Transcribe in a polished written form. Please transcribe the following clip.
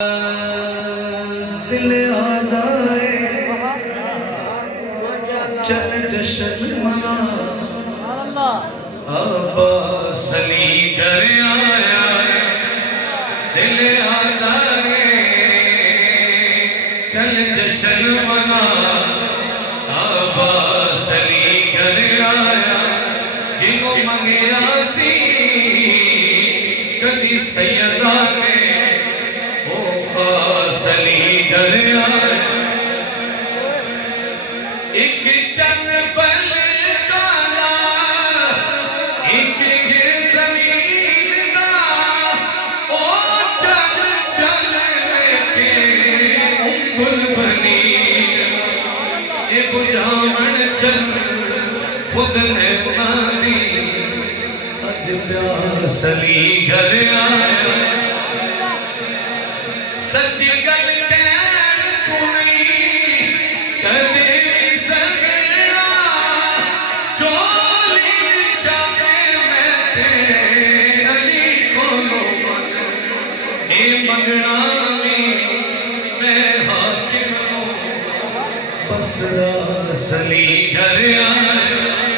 دل آدائے چل جشن منا عباس علی گھر آیا دل آدائے چل جشن منا عباس علی گھر آیا جنہوں منگیا سی کدی سیدہ نے علی گھر آیا ایک چل پل کالا ایک زمین دا او چل چل کے بل بنی اے بجامن چل خود نے مانی اج پیاس علی گھر آیا سچی گل کہن کو نہیں کدے سکنا چولی بچا کے میں تے علی کو منگنا میں حاکم ہوں بس راس علی گھر آیا